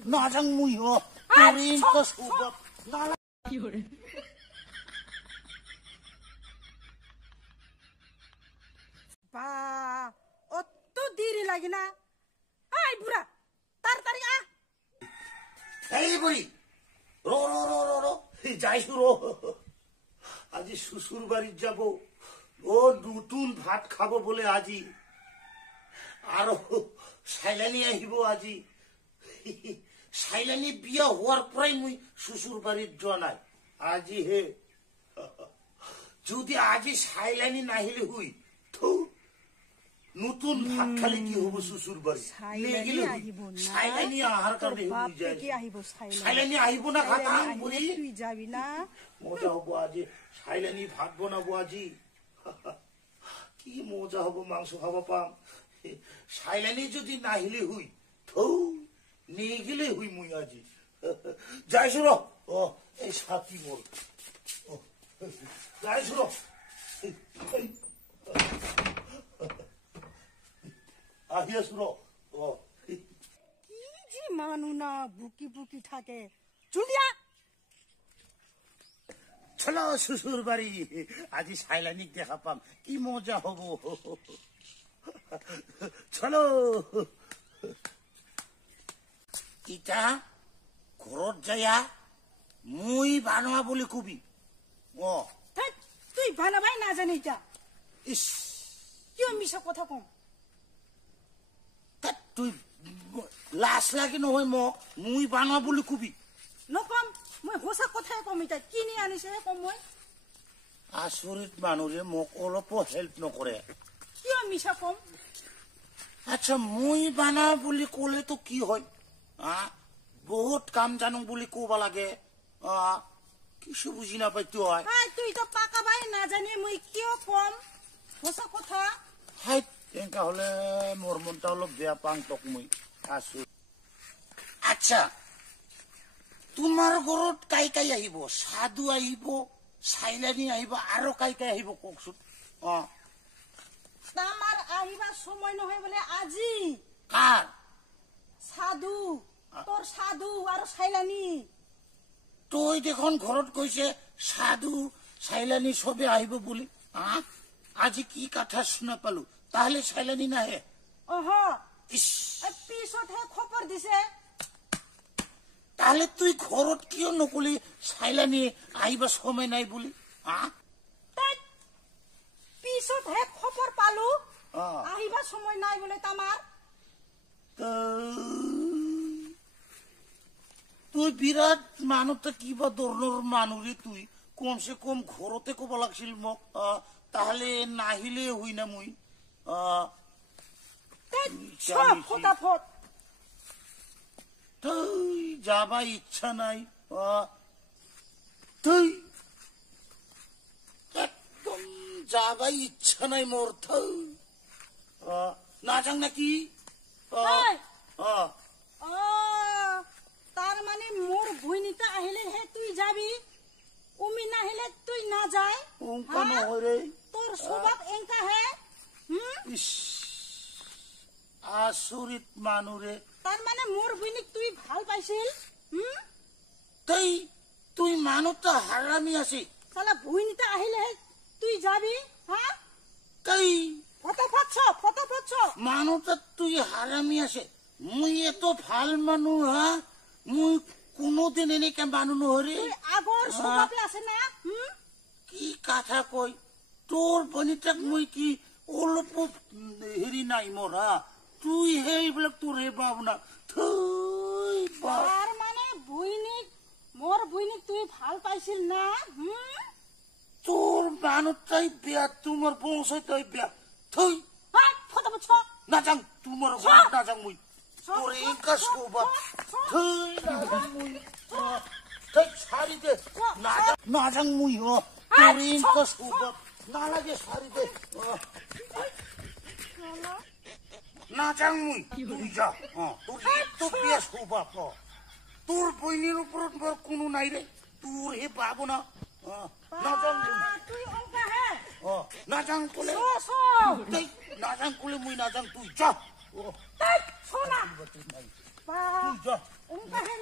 নাজাং মুই হ তোরিন তো সুবাব নালা কি করে বা অত দেরি লাগে না আই বুড়া তাড়াতাড়ি আ এই বুড়ি রো রো রো রো রো যাইছু রো আজি শ্বশুর বাড়ি যাব ও নতুন ভাত খাবো বলে আজি আরো সাইলানি আহিব আজি সাইলানি বিয়া হওয়ার পরাই মুই শ্বশুর বাড়ির জনাই আজি হে যদি আজি সাইলানি নাহিলে হুই থু নতুন ভাত খালি কি হবো শ্বশুর বাড়ি সাইলানি আহার কারণে সাইলানি আহিব না খাতা তুই যাবি না মজা হবো আজি সাইলানি ভাত বানাবো আজি কি মজা হবো মাংস খাবো পাম সাইলানি যদি নাহিলে হুই থৌ নিয়ে গেলে হুই মুই আজি যাইছো র ও এই সাথী মোর যাইছো র আহিয়াছো র ও কি যে মানু না বুকি বুকি থাকে চুলিয়া চলো শ্বশুর বাড়ি আজি সাইলানিক দেখা পাম কি মজা হবো চলো ইটা ঘরত যাইয়া মুই বানোয়া বলে কবি ও তুই বানাবাই না জানি যা ইস কিয় মিছা কথা কম তুই লাজ লাগে নহয় মোক মুই বানোৱা বুলি কবি নকম মই সঁচা কথাই কম এতিয়া কিনি আনিছেহে কম মই আচৰিত মানুহে মোক অলপো হেল্প নকৰে কিয় মিছা কম আচ্ছা মুই বানোৱা বুলি ক'লেতো কি হয় বহুত কাম জানো বুলি ক'ব লাগে কিছু বুজি নাপাই তই তুই তো পাকাবাই নাজানি মই কিয় কম সঁচা কথা হাই এনেকা হলে মোৰ মনটা অলপ বেয়া পাং তোক মই আছো আচ্ছা তোমাৰ ঘৰত কাই কাই আহিব সাধু আহিব সাইলানি আহিব আৰু কাই কাই আহিব কওকচোন তামাৰ আহিবা সময় নহয় বোলে আজি কাৰ সাধু তোৰ সাধু আৰু সাইলানি তই দেখোন ঘৰত কৈছে সাধু সাইলানি সবে আহিব বুলি আজি কি কথা শুনা পালো তাহলে সাইলানি নাহে পিছতহে খবৰ দিছে তাহলে তুই ঘৰত কিয় নকলি সাইলানি আহিবা সময় নাই বুলি পিছতহে খবৰ পালো আহিবা সময় নাই বোলে তামাৰ তুই বিৰাট মানুহটা কিবা ধৰণৰ মানুহে তুই কমসে কম ঘৰতে কব লাগছিল মোক তাহলে নাহিলে হই না মুই ফটাফট তুই যাবা ইচ্ছা নাই তুই একদম যাবা ইচ্ছা নাই মোর না যাং নাকি তার মানে মোর ভুইনিটা আহিলে হে তুই যাবি উমি নাহিলে তুই না যায় তোর স্বভাব এঙ্কা হে আচৰিত মানুহে তার মানে মোর ভুইনিক তুই ভাল পাইছিল তুই মানুহটা হারামি আছে তাহলে ভুইনিটা আহিলে হে তুই যাবি ফটাফট মানুহটা তুই হারামি আছে মুই এত ভাল মানুহ মুই কোনোদিন এনেকে মানুহ নহরে আগৰ স্বভাৱে আছে না কি কথা কই তোৰ বনিটাক মুই কি অলপ হেৰি নাই মোর তুই সেইবিলাক তোর হে ভাবনা তার মানে ভুইনিক মোর ভুইনিক তুই ভাল পাইছিল না তোর মানুষটাই বেয়া তোমার বংশটাই বেয়া থই ফটাফট না যাং তোমার ঘর না যাং মুই তোর একা স্বভাব থই না যাং মুই থই ছাড়ি দে না যাং মুই তোর একা স্বভাব না লাগে ছাড়ি দে না যাং মুই তুই যা তোর এত বেয়া স্বভাব তোর বইনের উপর কোনো নাই রে তোর হে পাবো না না যাং তুই অঙ্কা হে না যাং কোলে না যাং কোলে মুই না যাং তুই যা সোনা বাপা তুই যা ওংকাহে